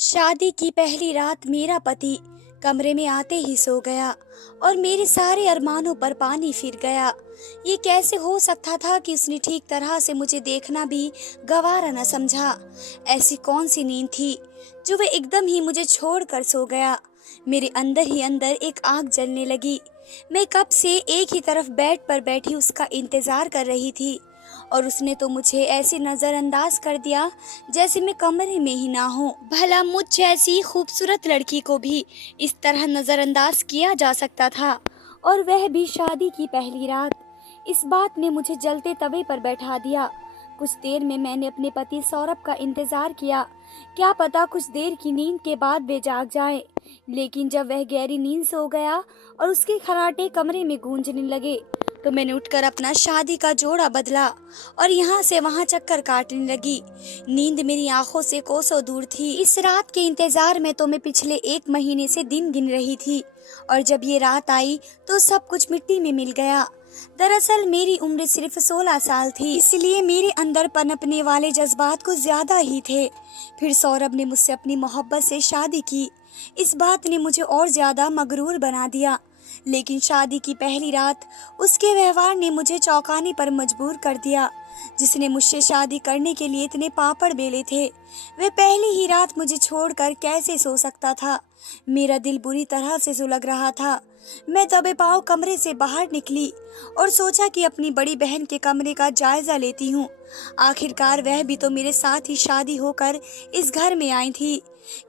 शादी की पहली रात मेरा पति कमरे में आते ही सो गया और मेरे सारे अरमानों पर पानी फिर गया। ये कैसे हो सकता था कि उसने ठीक तरह से मुझे देखना भी गवारा न समझा। ऐसी कौन सी नींद थी जो वह एकदम ही मुझे छोड़कर सो गया। मेरे अंदर ही अंदर एक आग जलने लगी। मैं कब से एक ही तरफ बेड पर बैठी उसका इंतजार कर रही थी और उसने तो मुझे ऐसे नजरअंदाज कर दिया जैसे मैं कमरे में ही ना हूँ। भला मुझ जैसी खूबसूरत लड़की को भी इस तरह नजरअंदाज किया जा सकता था, और वह भी शादी की पहली रात। इस बात ने मुझे जलते तवे पर बैठा दिया। कुछ देर में मैंने अपने पति सौरभ का इंतजार किया। क्या पता कुछ देर की नींद के बाद वे जाग जाए। लेकिन जब वह गहरी नींद से सो गया और उसके खर्राटे कमरे में गूंजने लगे तो मैंने उठकर अपना शादी का जोड़ा बदला और यहाँ से वहाँ चक्कर काटने लगी। नींद मेरी आंखों से कोसों दूर थी। इस रात के इंतजार में तो मैं पिछले 1 महीने से दिन गिन रही थी, और जब ये रात आई तो सब कुछ मिट्टी में मिल गया। दरअसल मेरी उम्र सिर्फ 16 साल थी, इसलिए मेरे अंदर पनपने वाले जज्बात कुछ ज्यादा ही थे। फिर सौरभ ने मुझसे अपनी मोहब्बत से शादी की। इस बात ने मुझे और ज्यादा मगरूर बना दिया। लेकिन शादी की पहली रात उसके व्यवहार ने मुझे चौंकाने पर मजबूर कर दिया। जिसने मुझसे शादी करने के लिए इतने पापड़ बेले थे, वह पहली ही रात मुझे छोड़कर कैसे सो सकता था। मेरा दिल बुरी तरह से सुलग रहा था। मैं दबे पांव कमरे से बाहर निकली और सोचा कि अपनी बड़ी बहन के कमरे का जायजा लेती हूँ। आखिरकार वह भी तो मेरे साथ ही शादी होकर इस घर में आई थी।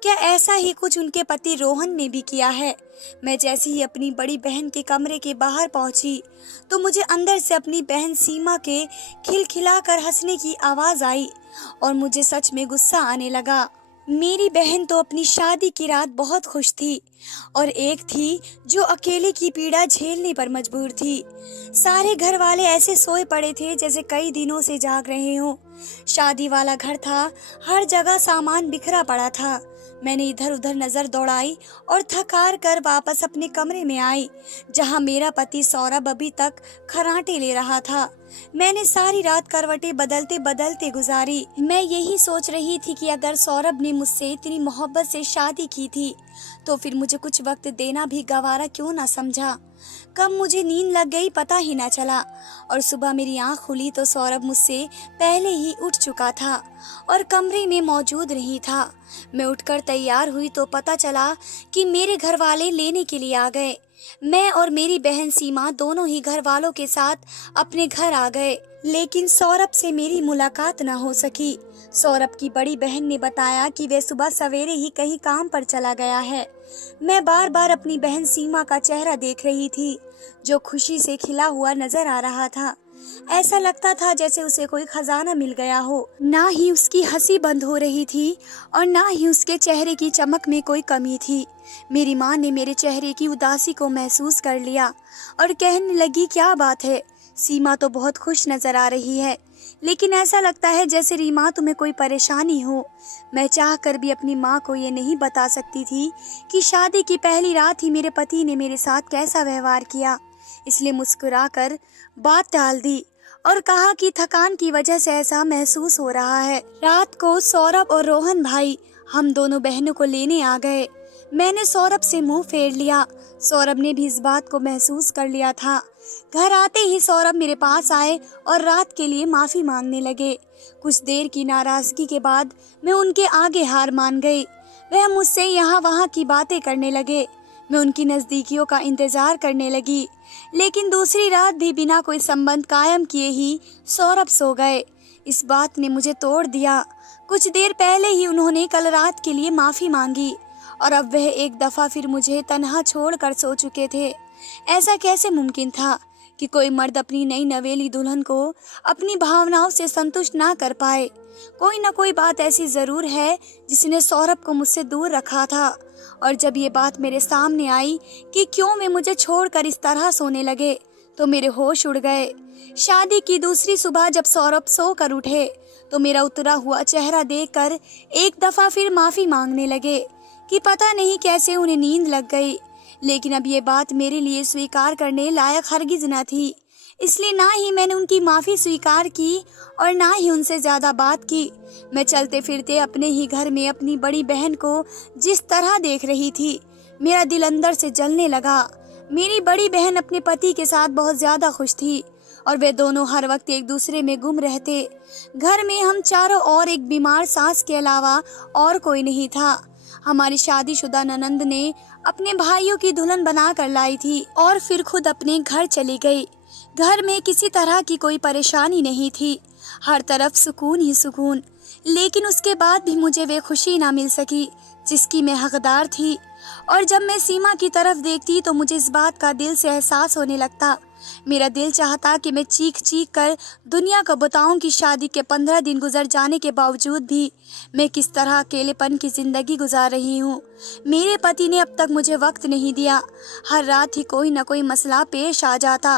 क्या ऐसा ही कुछ उनके पति रोहन ने भी किया है? मैं जैसे ही अपनी बड़ी बहन के कमरे के बाहर पहुंची तो मुझे अंदर से अपनी बहन सीमा के खिलखिलाकर हंसने की आवाज आई और मुझे सच में गुस्सा आने लगा। मेरी बहन तो अपनी शादी की रात बहुत खुश थी, और एक थी जो अकेले की पीड़ा झेलने पर मजबूर थी। सारे घर वाले ऐसे सोए पड़े थे जैसे कई दिनों से जाग रहे हों। शादी वाला घर था, हर जगह सामान बिखरा पड़ा था। मैंने इधर उधर नजर दौड़ाई और थकार कर वापस अपने कमरे में आई, जहां मेरा पति सौरभ अभी तक खर्राटे ले रहा था। मैंने सारी रात करवटें बदलते बदलते गुजारी। मैं यही सोच रही थी कि अगर सौरभ ने मुझसे इतनी मोहब्बत से शादी की थी तो फिर मुझे कुछ वक्त देना भी गवारा क्यों ना समझा। कब मुझे नींद लग गई पता ही ना चला, और सुबह मेरी आंख खुली तो सौरभ मुझसे पहले ही उठ चुका था और कमरे में मौजूद नहीं था। मैं उठकर तैयार हुई तो पता चला कि मेरे घर वाले लेने के लिए आ गए। मैं और मेरी बहन सीमा दोनों ही घर वालों के साथ अपने घर आ गए, लेकिन सौरभ से मेरी मुलाकात न हो सकी। सौरभ की बड़ी बहन ने बताया कि वह सुबह सवेरे ही कहीं काम पर चला गया है। मैं बार बार अपनी बहन सीमा का चेहरा देख रही थी, जो खुशी से खिला हुआ नजर आ रहा था। ऐसा लगता था जैसे उसे कोई खजाना मिल गया हो। ना ही उसकी हंसी बंद हो रही थी और ना ही उसके चेहरे की चमक में कोई कमी थी। मेरी माँ ने मेरे चेहरे की उदासी को महसूस कर लिया और कहने लगी, क्या बात है, सीमा तो बहुत खुश नजर आ रही है, लेकिन ऐसा लगता है जैसे रीमा तुम्हें कोई परेशानी हो। मैं चाहकर भी अपनी माँ को ये नहीं बता सकती थी कि शादी की पहली रात ही मेरे पति ने मेरे साथ कैसा व्यवहार किया, इसलिए मुस्कुराकर बात टाल दी और कहा कि थकान की वजह से ऐसा महसूस हो रहा है। रात को सौरभ और रोहन भाई हम दोनों बहनों को लेने आ गए। मैंने सौरभ से मुंह फेर लिया। सौरभ ने भी इस बात को महसूस कर लिया था। घर आते ही सौरभ मेरे पास आए और रात के लिए माफी मांगने लगे। कुछ देर की नाराजगी के बाद मैं उनके आगे हार मान गई। वह मुझसे यहाँ वहाँ की बातें करने लगे। मैं उनकी नजदीकियों का इंतजार करने लगी, लेकिन दूसरी रात भी बिना कोई संबंध कायम किए ही सौरभ सो गए। इस बात ने मुझे तोड़ दिया। कुछ देर पहले ही उन्होंने कल रात के लिए माफी मांगी और अब वह एक दफा फिर मुझे तन्हा छोड़कर सो चुके थे। ऐसा कैसे मुमकिन था कि कोई मर्द अपनी नई नवेली दुल्हन को अपनी भावनाओं से संतुष्ट ना कर पाए। कोई ना कोई बात ऐसी जरूर है जिसने सौरभ को मुझसे दूर रखा था। और जब ये बात मेरे सामने आई कि क्यों वे मुझे छोड़कर इस तरह सोने लगे, तो मेरे होश उड़ गए। शादी की दूसरी सुबह जब सौरभ सोकर उठे तो मेरा उतरा हुआ चेहरा देखकर एक दफा फिर माफी मांगने लगे कि पता नहीं कैसे उन्हें नींद लग गई। लेकिन अब ये बात मेरे लिए स्वीकार करने लायक हरगिज न थी। इसलिए ना ही मैंने उनकी माफ़ी स्वीकार की और ना ही उनसे ज़्यादा बात की। मैं चलते फिरते अपने ही घर में अपनी बड़ी बहन को जिस तरह देख रही थी, मेरा दिल अंदर से जलने लगा। मेरी बड़ी बहन अपने पति के साथ बहुत ज़्यादा खुश थी और वे दोनों हर वक्त एक दूसरे में गुम रहते। घर में हम चारों और एक बीमार सास के अलावा और कोई नहीं था। हमारी शादीशुदा ननंद ने अपने भाइयों की दुल्हन बना कर लाई थी और फिर खुद अपने घर चली गई। घर में किसी तरह की कोई परेशानी नहीं थी, हर तरफ सुकून ही सुकून। लेकिन उसके बाद भी मुझे वे खुशी ना मिल सकी जिसकी मैं हकदार थी। और जब मैं सीमा की तरफ देखती तो मुझे इस बात का दिल से एहसास होने लगता। मेरा दिल चाहता कि मैं चीख चीख कर दुनिया को बताऊं कि शादी के 15 दिन गुजर जाने के बावजूद भी मैं किस तरह अकेलेपन की ज़िंदगी गुजार रही हूँ। मेरे पति ने अब तक मुझे वक्त नहीं दिया। हर रात ही कोई न कोई मसला पेश आ जाता।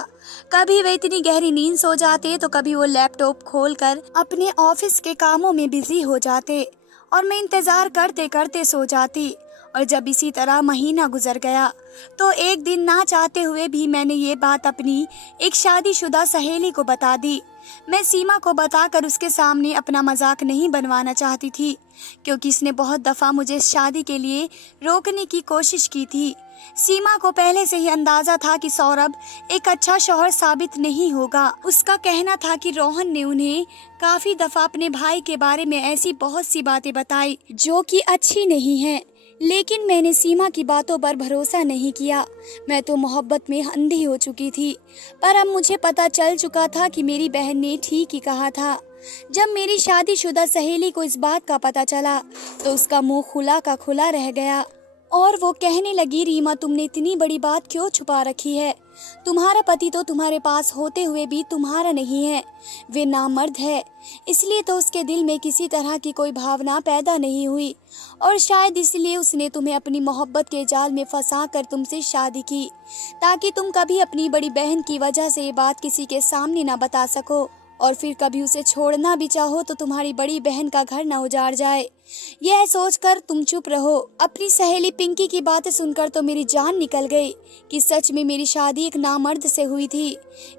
कभी वे इतनी गहरी नींद सो जाते तो कभी वो लैपटॉप खोलकर अपने ऑफिस के कामों में बिजी हो जाते और मैं इंतज़ार करते करते सो जाती। और जब इसी तरह महीना गुजर गया तो एक दिन ना चाहते हुए भी मैंने ये बात अपनी एक शादीशुदा सहेली को बता दी। मैं सीमा को बताकर उसके सामने अपना मजाक नहीं बनवाना चाहती थी, क्योंकि इसने बहुत दफ़ा मुझे शादी के लिए रोकने की कोशिश की थी। सीमा को पहले से ही अंदाजा था कि सौरभ एक अच्छा शौहर साबित नहीं होगा। उसका कहना था कि रोहन ने उन्हें काफ़ी दफ़ा अपने भाई के बारे में ऐसी बहुत सी बातें बताई जो कि अच्छी नहीं हैं। लेकिन मैंने सीमा की बातों पर भरोसा नहीं किया। मैं तो मोहब्बत में अंधी हो चुकी थी। पर अब मुझे पता चल चुका था कि मेरी बहन ने ठीक ही कहा था। जब मेरी शादीशुदा सहेली को इस बात का पता चला तो उसका मुंह खुला का खुला रह गया और वो कहने लगी, रीमा तुमने इतनी बड़ी बात क्यों छुपा रखी है? तुम्हारा पति तो तुम्हारे पास होते हुए भी तुम्हारा नहीं है, वे नामर्द है। इसलिए तो उसके दिल में किसी तरह की कोई भावना पैदा नहीं हुई और शायद इसलिए उसने तुम्हें अपनी मोहब्बत के जाल में फंसा कर तुमसे शादी की, ताकि तुम कभी अपनी बड़ी बहन की वजह से ये बात किसी के सामने ना बता सको और फिर कभी उसे छोड़ना भी चाहो तो तुम्हारी बड़ी बहन का घर न उजाड़ जाए। यह सोचकर तुम चुप रहो। अपनी सहेली पिंकी की बातें सुनकर तो मेरी जान निकल गई कि सच में मेरी शादी एक नामर्द से हुई थी।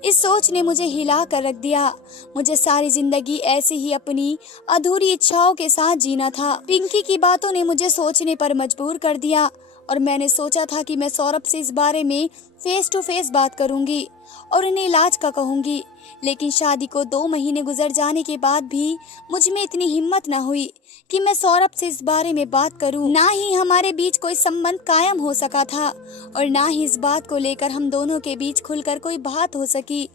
इस सोच ने मुझे हिला कर रख दिया। मुझे सारी जिंदगी ऐसे ही अपनी अधूरी इच्छाओं के साथ जीना था। पिंकी की बातों ने मुझे सोचने पर मजबूर कर दिया और मैंने सोचा था कि मैं सौरभ से इस बारे में फेस टू फेस बात करूंगी और उन्हें इलाज का कहूंगी। लेकिन शादी को 2 महीने गुजर जाने के बाद भी मुझ में इतनी हिम्मत न हुई कि मैं सौरभ से इस बारे में बात करूं। ना ही हमारे बीच कोई संबंध कायम हो सका था और ना ही इस बात को लेकर हम दोनों के बीच खुलकर कोई बात हो सकी।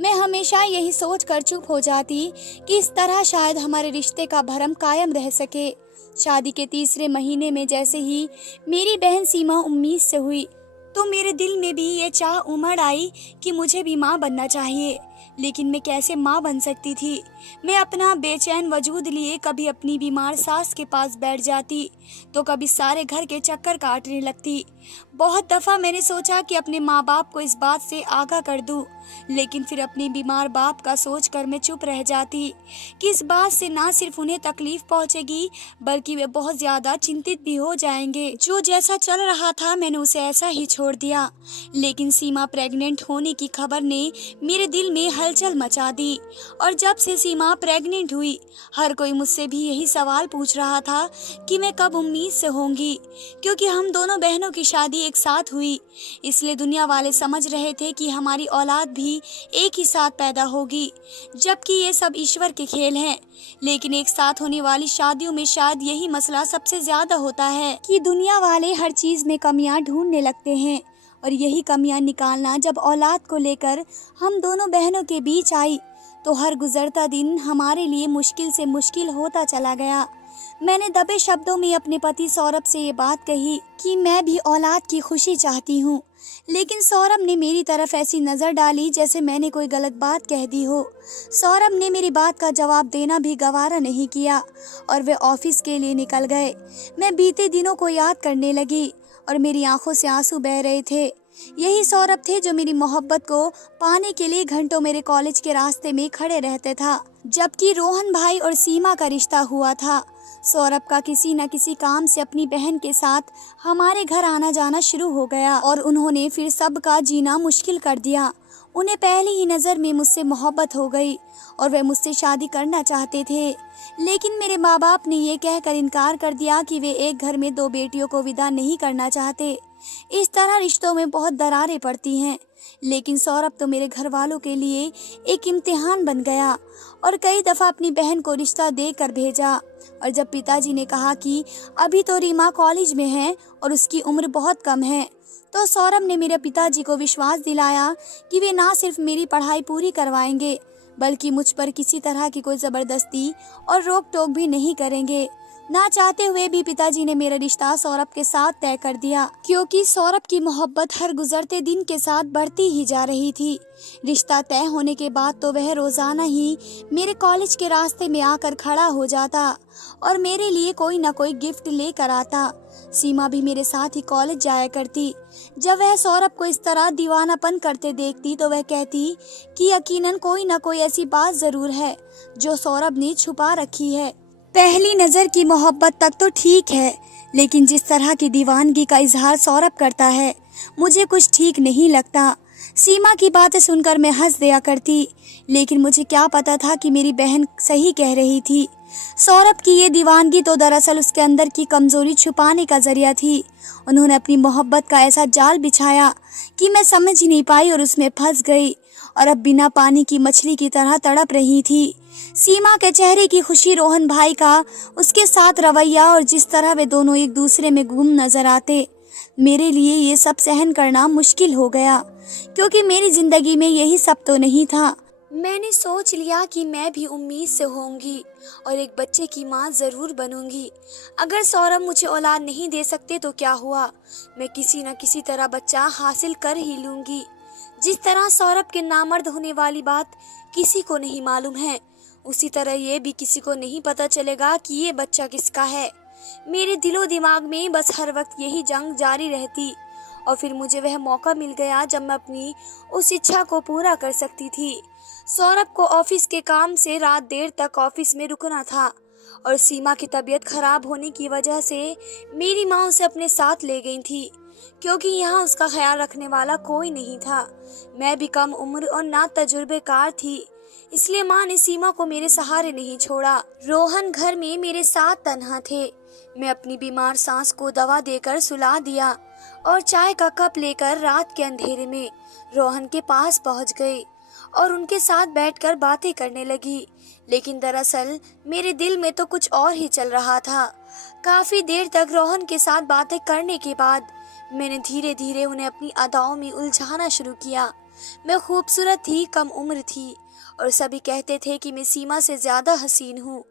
मैं हमेशा यही सोच कर चुप हो जाती कि इस तरह शायद हमारे रिश्ते का भरम कायम रह सके। शादी के 3रे महीने में जैसे ही मेरी बहन सीमा उम्मीद से हुई तो मेरे दिल में भी ये चाह उमड़ आई कि मुझे भी माँ बनना चाहिए। लेकिन मैं कैसे माँ बन सकती थी? मैं अपना बेचैन वजूद लिए कभी अपनी बीमार सास के पास बैठ जाती तो कभी सारे घर के चक्कर काटने लगती। बहुत दफ़ा मैंने सोचा कि अपने माँ बाप को इस बात से आगाह कर दूं, लेकिन फिर अपने बीमार बाप का सोचकर मैं चुप रह जाती कि इस बात से ना सिर्फ उन्हें तकलीफ पहुंचेगी बल्कि वे बहुत ज़्यादा चिंतित भी हो जाएंगे। जो जैसा चल रहा था मैंने उसे ऐसा ही छोड़ दिया। लेकिन सीमा प्रेग्नेंट होने की खबर ने मेरे दिल में हलचल मचा दी और जब से सीमा प्रेग्नेंट हुई हर कोई मुझसे भी यही सवाल पूछ रहा था कि मैं कब उम्मीद से होंगी, क्योंकि हम दोनों बहनों की शादी एक साथ हुई। इसलिए दुनिया वाले समझ रहे थे कि हमारी औलाद भी एक ही साथ पैदा होगी, जबकि ये सब ईश्वर के खेल हैं। लेकिन एक साथ होने वाली शादियों में शायद यही मसला सबसे ज्यादा होता है कि दुनिया वाले हर चीज में कमियां ढूंढने लगते हैं और यही कमियां निकालना जब औलाद को लेकर हम दोनों बहनों के बीच आई तो हर गुजरता दिन हमारे लिए मुश्किल से मुश्किल होता चला गया। मैंने दबे शब्दों में अपने पति सौरभ से ये बात कही कि मैं भी औलाद की खुशी चाहती हूँ, लेकिन सौरभ ने मेरी तरफ ऐसी नज़र डाली जैसे मैंने कोई गलत बात कह दी हो। सौरभ ने मेरी बात का जवाब देना भी गवारा नहीं किया और वे ऑफिस के लिए निकल गए। मैं बीते दिनों को याद करने लगी और मेरी आंखों से आंसू बह रहे थे। यही सौरभ थे जो मेरी मोहब्बत को पाने के लिए घंटों मेरे कॉलेज के रास्ते में खड़े रहते था, जबकि रोहन भाई और सीमा का रिश्ता हुआ था। सौरभ का किसी न किसी काम से अपनी बहन के साथ हमारे घर आना जाना शुरू हो गया और उन्होंने फिर सबका जीना मुश्किल कर दिया। उन्हें पहली ही नज़र में मुझसे मोहब्बत हो गई और वे मुझसे शादी करना चाहते थे। लेकिन मेरे माँ बाप ने ये कहकर इनकार कर दिया कि वे एक घर में दो बेटियों को विदा नहीं करना चाहते। इस तरह रिश्तों में बहुत दरारें पड़ती हैं। लेकिन सौरभ तो मेरे घर वालों के लिए एक इम्तिहान बन गया और कई दफ़ा अपनी बहन को रिश्ता देकर भेजा। और जब पिताजी ने कहा कि अभी तो रीमा कॉलेज में है और उसकी उम्र बहुत कम है, तो सौरभ ने मेरे पिताजी को विश्वास दिलाया कि वे ना सिर्फ मेरी पढ़ाई पूरी करवाएंगे बल्कि मुझ पर किसी तरह की कोई ज़बरदस्ती और रोक टोक भी नहीं करेंगे। ना चाहते हुए भी पिताजी ने मेरा रिश्ता सौरभ के साथ तय कर दिया, क्योंकि सौरभ की मोहब्बत हर गुजरते दिन के साथ बढ़ती ही जा रही थी। रिश्ता तय होने के बाद तो वह रोज़ाना ही मेरे कॉलेज के रास्ते में आकर खड़ा हो जाता और मेरे लिए कोई ना कोई गिफ्ट लेकर आता। सीमा भी मेरे साथ ही कॉलेज जाया करती। जब वह सौरभ को इस तरह दीवानापन करते देखती तो वह कहती कि यकीनन कोई ना कोई ऐसी बात ज़रूर है जो सौरभ ने छुपा रखी है। पहली नज़र की मोहब्बत तक तो ठीक है, लेकिन जिस तरह की दीवानगी का इजहार सौरभ करता है मुझे कुछ ठीक नहीं लगता। सीमा की बातें सुनकर मैं हंस दिया करती, लेकिन मुझे क्या पता था कि मेरी बहन सही कह रही थी। सौरभ की ये दीवानगी तो दरअसल उसके अंदर की कमज़ोरी छुपाने का जरिया थी। उन्होंने अपनी मोहब्बत का ऐसा जाल बिछाया कि मैं समझ ही नहीं पाई और उसमें फंस गई और अब बिना पानी की मछली की तरह तड़प रही थी। सीमा के चेहरे की खुशी, रोहन भाई का उसके साथ रवैया और जिस तरह वे दोनों एक दूसरे में गुम नजर आते, मेरे लिए ये सब सहन करना मुश्किल हो गया, क्योंकि मेरी जिंदगी में यही सब तो नहीं था। मैंने सोच लिया कि मैं भी उम्मीद से होंगी और एक बच्चे की माँ ज़रूर बनूंगी। अगर सौरभ मुझे औलाद नहीं दे सकते तो क्या हुआ, मैं किसी न किसी तरह बच्चा हासिल कर ही लूंगी। जिस तरह सौरभ के नामर्द होने वाली बात किसी को नहीं मालूम है, उसी तरह ये भी किसी को नहीं पता चलेगा कि ये बच्चा किसका है। मेरे दिलो दिमाग में बस हर वक्त यही जंग जारी रहती और फिर मुझे वह मौका मिल गया जब मैं अपनी उस इच्छा को पूरा कर सकती थी। सौरभ को ऑफिस के काम से रात देर तक ऑफिस में रुकना था और सीमा की तबीयत खराब होने की वजह से मेरी माँ उसे अपने साथ ले गई थी, क्योंकि यहाँ उसका ख्याल रखने वाला कोई नहीं था। मैं भी कम उम्र और ना तजुर्बेकार थी, इसलिए माँ ने सीमा को मेरे सहारे नहीं छोड़ा। रोहन घर में मेरे साथ तन्हा थे। मैं अपनी बीमार सांस को दवा देकर सुला दिया और चाय का कप लेकर रात के अंधेरे में रोहन के पास पहुंच गई और उनके साथ बैठकर बातें करने लगी। लेकिन दरअसल मेरे दिल में तो कुछ और ही चल रहा था। काफी देर तक रोहन के साथ बातें करने के बाद मैंने धीरे धीरे उन्हें अपनी अदाओं में उलझाना शुरू किया। मैं खूबसूरत थी, कम उम्र थी और सभी कहते थे कि मैं सीमा से ज्यादा हसीन हूँ।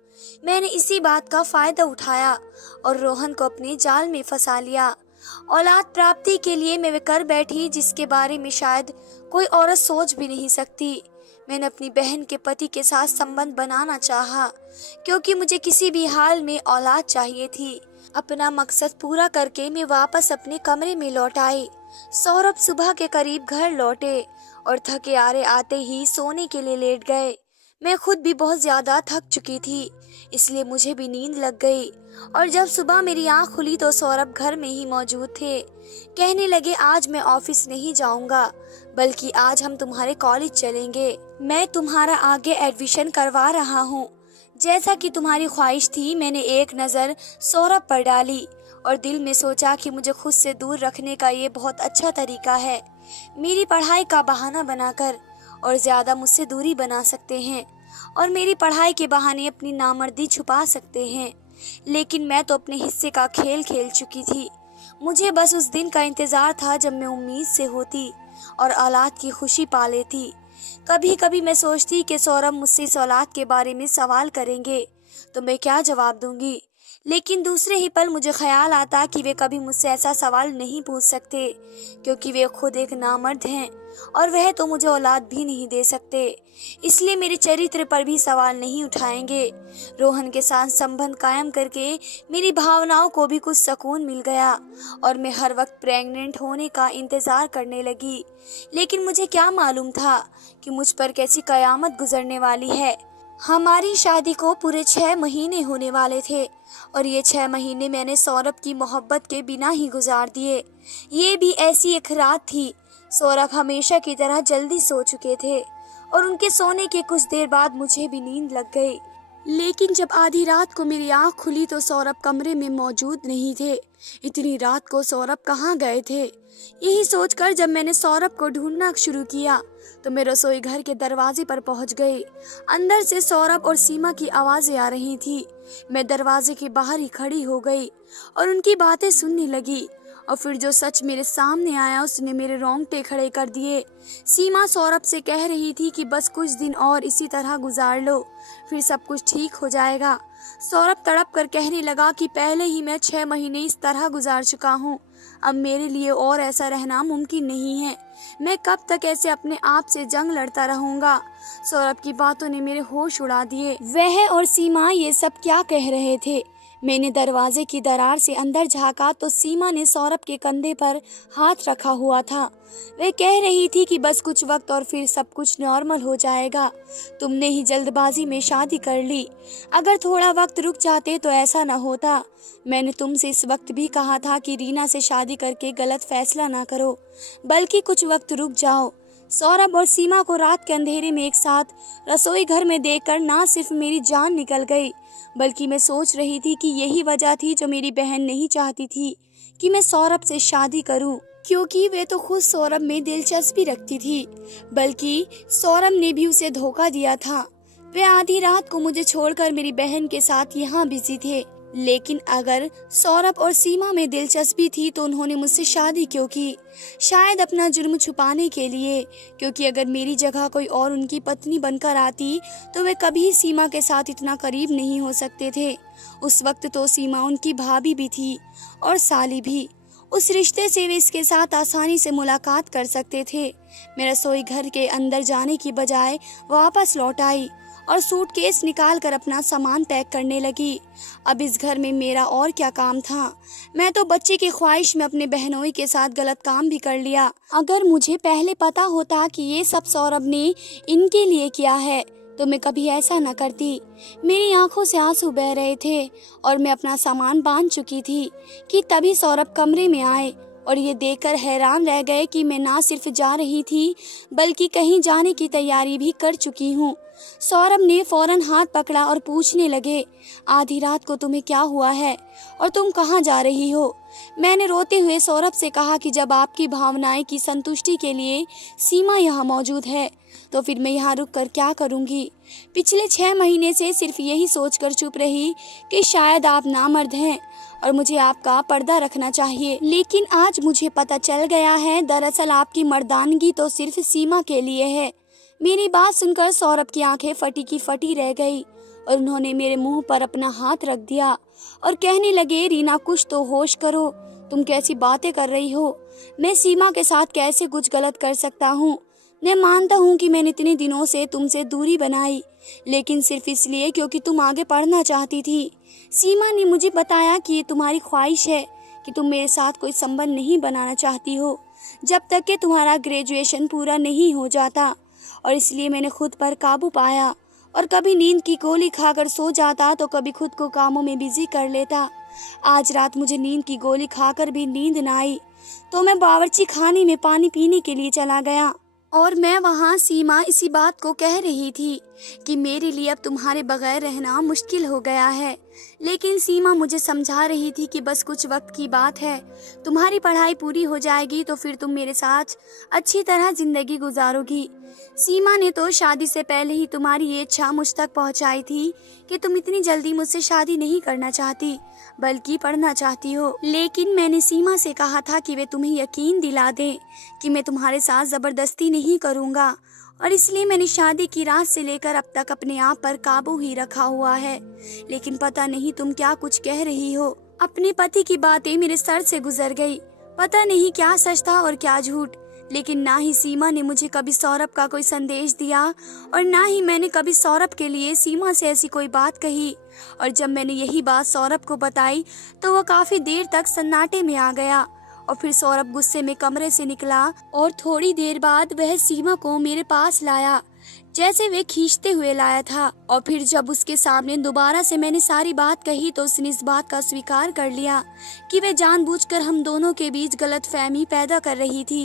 मैंने इसी बात का फायदा उठाया और रोहन को अपने जाल में फंसा लिया। औलाद प्राप्ति के लिए मैं वे कर बैठी जिसके बारे में शायद कोई औरत सोच भी नहीं सकती। मैंने अपनी बहन के पति के साथ संबंध बनाना चाहा, क्योंकि मुझे किसी भी हाल में औलाद चाहिए थी। अपना मकसद पूरा करके मैं वापस अपने कमरे में लौट आई। सौरभ सुबह के करीब घर लौटे और थके आरे आते ही सोने के लिए लेट गए। मैं खुद भी बहुत ज्यादा थक चुकी थी, इसलिए मुझे भी नींद लग गई और जब सुबह मेरी आंख खुली तो सौरभ घर में ही मौजूद थे। कहने लगे, आज मैं ऑफिस नहीं जाऊंगा, बल्कि आज हम तुम्हारे कॉलेज चलेंगे। मैं तुम्हारा आगे एडमिशन करवा रहा हूँ। जैसा कि तुम्हारी ख्वाहिश थी, मैंने एक नज़र सौरभ पर डाली और दिल में सोचा कि मुझे खुद से दूर रखने का ये बहुत अच्छा तरीका है। मेरी पढ़ाई का बहाना बनाकर और ज़्यादा मुझसे दूरी बना सकते हैं और मेरी पढ़ाई के बहाने अपनी नामर्दी छुपा सकते हैं। लेकिन मैं तो अपने हिस्से का खेल खेल चुकी थी। मुझे बस उस दिन का इंतज़ार था जब मैं उम्मीद से होती और औलाद की खुशी पा लेती। कभी कभी मैं सोचती कि सौरभ मुझसे इस औलाद के बारे में सवाल करेंगे तो मैं क्या जवाब दूंगी, लेकिन दूसरे ही पल मुझे ख्याल आता कि वे कभी मुझसे ऐसा सवाल नहीं पूछ सकते, क्योंकि वे खुद एक नामर्द हैं और वह तो मुझे औलाद भी नहीं दे सकते, इसलिए मेरे चरित्र पर भी सवाल नहीं उठाएंगे। रोहन के साथ संबंध कायम करके मेरी भावनाओं को भी कुछ सुकून मिल गया और मैं हर वक्त प्रेग्नेंट होने का इंतज़ार करने लगी। लेकिन मुझे क्या मालूम था कि मुझ पर कैसी कयामत गुजरने वाली है। हमारी शादी को पूरे 6 महीने होने वाले थे और ये 6 महीने मैंने सौरभ की मोहब्बत के बिना ही गुजार दिए। ये भी ऐसी एक रात थी सौरभ हमेशा की तरह जल्दी सो चुके थे और उनके सोने के कुछ देर बाद मुझे भी नींद लग गई। लेकिन जब आधी रात को मेरी आंख खुली तो सौरभ कमरे में मौजूद नहीं थे। इतनी रात को सौरभ कहाँ गए थे? यही सोचकर जब मैंने सौरभ को ढूंढना शुरू किया तो मैं रसोई घर के दरवाजे पर पहुंच गई। अंदर से सौरभ और सीमा की आवाजें आ रही थी। मैं दरवाजे के बाहर ही खड़ी हो गई और उनकी बातें सुनने लगी। और फिर जो सच मेरे सामने आया उसने मेरे रोंगटे खड़े कर दिए। सीमा सौरभ से कह रही थी कि बस कुछ दिन और इसी तरह गुजार लो, फिर सब कुछ ठीक हो जाएगा। सौरभ तड़प कर कहने लगा कि पहले ही मैं 6 महीने इस तरह गुजार चुका हूँ, अब मेरे लिए और ऐसा रहना मुमकिन नहीं है। मैं कब तक ऐसे अपने आप से जंग लड़ता रहूंगा। सौरभ की बातों ने मेरे होश उड़ा दिए। वह और सीमा ये सब क्या कह रहे थे? मैंने दरवाजे की दरार से अंदर झांका तो सीमा ने सौरभ के कंधे पर हाथ रखा हुआ था। वह कह रही थी कि बस कुछ वक्त और फिर सब कुछ नॉर्मल हो जाएगा। तुमने ही जल्दबाजी में शादी कर ली। अगर थोड़ा वक्त रुक जाते तो ऐसा न होता। मैंने तुमसे इस वक्त भी कहा था कि रीना से शादी करके गलत फैसला ना करो, बल्कि कुछ वक्त रुक जाओ। सौरभ और सीमा को रात के अंधेरे में एक साथ रसोई घर में देखकर ना सिर्फ मेरी जान निकल गई, बल्कि मैं सोच रही थी कि यही वजह थी जो मेरी बहन नहीं चाहती थी कि मैं सौरभ से शादी करूं, क्योंकि वे तो खुद सौरभ में दिलचस्पी रखती थी, बल्कि सौरभ ने भी उसे धोखा दिया था। वे आधी रात को मुझे छोड़कर मेरी बहन के साथ यहाँ बिजी थे। लेकिन अगर सौरभ और सीमा में दिलचस्पी थी तो उन्होंने मुझसे शादी क्यों की? शायद अपना जुर्म छुपाने के लिए, क्योंकि अगर मेरी जगह कोई और उनकी पत्नी बनकर आती तो वे कभी सीमा के साथ इतना करीब नहीं हो सकते थे। उस वक्त तो सीमा उनकी भाभी भी थी और साली भी। उस रिश्ते से वे इसके साथ आसानी से मुलाकात कर सकते थे। मैं रसोई घर के अंदर जाने की बजाय वापस लौट आई और सूटकेस निकाल कर अपना सामान पैक करने लगी। अब इस घर में मेरा और क्या काम था? मैं तो बच्चे की ख्वाहिश में अपने बहनोई के साथ गलत काम भी कर लिया। अगर मुझे पहले पता होता कि ये सब सौरभ ने इनके लिए किया है तो मैं कभी ऐसा न करती। मेरी आंखों से आंसू बह रहे थे और मैं अपना सामान बांध चुकी थी कि तभी सौरभ कमरे में आए और ये देखकर हैरान रह गए कि मैं ना सिर्फ जा रही थी बल्कि कहीं जाने की तैयारी भी कर चुकी हूँ। सौरभ ने फौरन हाथ पकड़ा और पूछने लगे, आधी रात को तुम्हें क्या हुआ है और तुम कहाँ जा रही हो? मैंने रोते हुए सौरभ से कहा कि जब आपकी भावनाएं की संतुष्टि के लिए सीमा यहाँ मौजूद है तो फिर मैं यहाँ रुक कर क्या करूँगी। पिछले 6 महीने से सिर्फ यही सोचकर चुप रही कि शायद आप नामर्द हैं और मुझे आपका पर्दा रखना चाहिए। लेकिन आज मुझे पता चल गया है, दरअसल आपकी मर्दानगी तो सिर्फ सीमा के लिए है। मेरी बात सुनकर सौरभ की आंखें फटी की फटी रह गई और उन्होंने मेरे मुंह पर अपना हाथ रख दिया और कहने लगे, रीना कुछ तो होश करो, तुम कैसी बातें कर रही हो? मैं सीमा के साथ कैसे कुछ गलत कर सकता हूँ? मैं मानता हूँ कि मैंने इतने दिनों से तुमसे दूरी बनाई, लेकिन सिर्फ इसलिए क्योंकि तुम आगे पढ़ना चाहती थी। सीमा ने मुझे बताया कि ये तुम्हारी ख्वाहिश है कि तुम मेरे साथ कोई संबंध नहीं बनाना चाहती हो जब तक कि तुम्हारा ग्रेजुएशन पूरा नहीं हो जाता, और इसलिए मैंने खुद पर काबू पाया और कभी नींद की गोली खाकर सो जाता तो कभी खुद को कामों में बिजी कर लेता। आज रात मुझे नींद की गोली खाकर भी नींद न आई तो मैं बावर्ची खाने में पानी पीने के लिए चला गया और मैं वहाँ सीमा इसी बात को कह रही थी कि मेरे लिए अब तुम्हारे बगैर रहना मुश्किल हो गया है। लेकिन सीमा मुझे समझा रही थी कि बस कुछ वक्त की बात है, तुम्हारी पढ़ाई पूरी हो जाएगी तो फिर तुम मेरे साथ अच्छी तरह जिंदगी गुजारोगी। सीमा ने तो शादी से पहले ही तुम्हारी ये इच्छा मुझ तक पहुंचाई थी कि तुम इतनी जल्दी मुझसे शादी नहीं करना चाहती बल्कि पढ़ना चाहती हो। लेकिन मैंने सीमा से कहा था कि वे तुम्हें यकीन दिला दें कि मैं तुम्हारे साथ जबरदस्ती नहीं करूँगा, और इसलिए मैंने शादी की रात से लेकर अब तक अपने आप पर काबू ही रखा हुआ है। लेकिन पता नहीं तुम क्या कुछ कह रही हो। अपने पति की बातें मेरे सर से गुजर गई। पता नहीं क्या सच था और क्या झूठ, लेकिन ना ही सीमा ने मुझे कभी सौरभ का कोई संदेश दिया और ना ही मैंने कभी सौरभ के लिए सीमा से ऐसी कोई बात कही। और जब मैंने यही बात सौरभ को बताई तो वो काफी देर तक सन्नाटे में आ गया और फिर सौरभ गुस्से में कमरे से निकला और थोड़ी देर बाद वह सीमा को मेरे पास लाया। जैसे वे खींचते हुए लाया था। और फिर जब उसके सामने दोबारा से मैंने सारी बात कही तो उसने इस बात का स्वीकार कर लिया कि वे जानबूझकर हम दोनों के बीच गलतफहमी पैदा कर रही थी।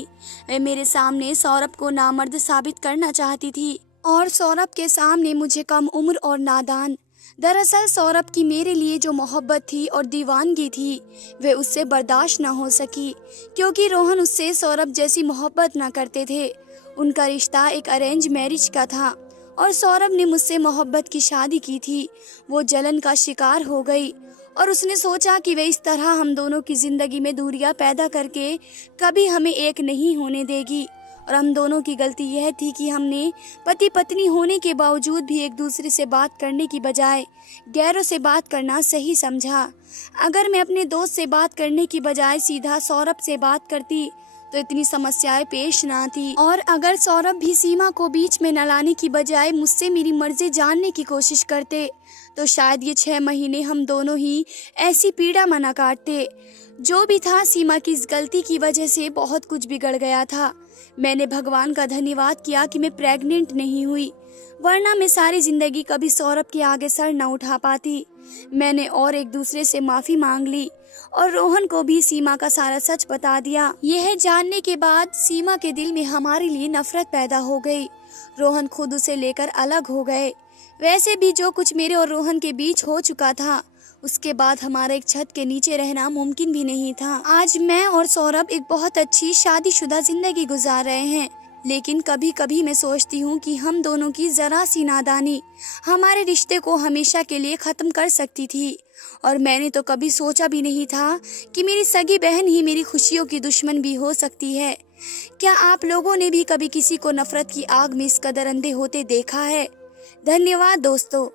वे मेरे सामने सौरभ को नामर्द साबित करना चाहती थी और सौरभ के सामने मुझे कम उम्र और नादान। दरअसल सौरभ की मेरे लिए जो मोहब्बत थी और दीवानगी थी वे उससे बर्दाश्त न हो सकी, क्योंकि रोहन उससे सौरभ जैसी मोहब्बत न करते थे। उनका रिश्ता एक अरेंज मैरिज का था और सौरभ ने मुझसे मोहब्बत की शादी की थी। वो जलन का शिकार हो गई और उसने सोचा कि वे इस तरह हम दोनों की जिंदगी में दूरियां पैदा करके कभी हमें एक नहीं होने देगी। और हम दोनों की गलती यह थी कि हमने पति पत्नी होने के बावजूद भी एक दूसरे से बात करने की बजाय गैरों से बात करना सही समझा। अगर मैं अपने दोस्त से बात करने की बजाय सीधा सौरभ से बात करती तो इतनी समस्याएं पेश न आती। और अगर सौरभ भी सीमा को बीच में न लाने की बजाय मुझसे मेरी मर्जी जानने की कोशिश करते तो शायद ये 6 महीने हम दोनों ही ऐसी पीड़ा मना काटते। जो भी था, सीमा की इस गलती की वजह से बहुत कुछ बिगड़ गया था। मैंने भगवान का धन्यवाद किया कि मैं प्रेग्नेंट नहीं हुई, वरना मैं सारी जिंदगी कभी सौरभ के आगे सर न उठा पाती। मैंने और एक दूसरे से माफी मांग ली और रोहन को भी सीमा का सारा सच बता दिया। यह जानने के बाद सीमा के दिल में हमारे लिए नफरत पैदा हो गई। रोहन खुद उसे लेकर अलग हो गए। वैसे भी जो कुछ मेरे और रोहन के बीच हो चुका था, उसके बाद हमारा एक छत के नीचे रहना मुमकिन भी नहीं था। आज मैं और सौरभ एक बहुत अच्छी शादीशुदा जिंदगी गुजार रहे हैं, लेकिन कभी कभी मैं सोचती हूँ कि हम दोनों की जरा सी नादानी हमारे रिश्ते को हमेशा के लिए खत्म कर सकती थी। और मैंने तो कभी सोचा भी नहीं था कि मेरी सगी बहन ही मेरी खुशियों की दुश्मन भी हो सकती है। क्या आप लोगों ने भी कभी किसी को नफरत की आग में इस कदर अंधे होते देखा है? धन्यवाद दोस्तों।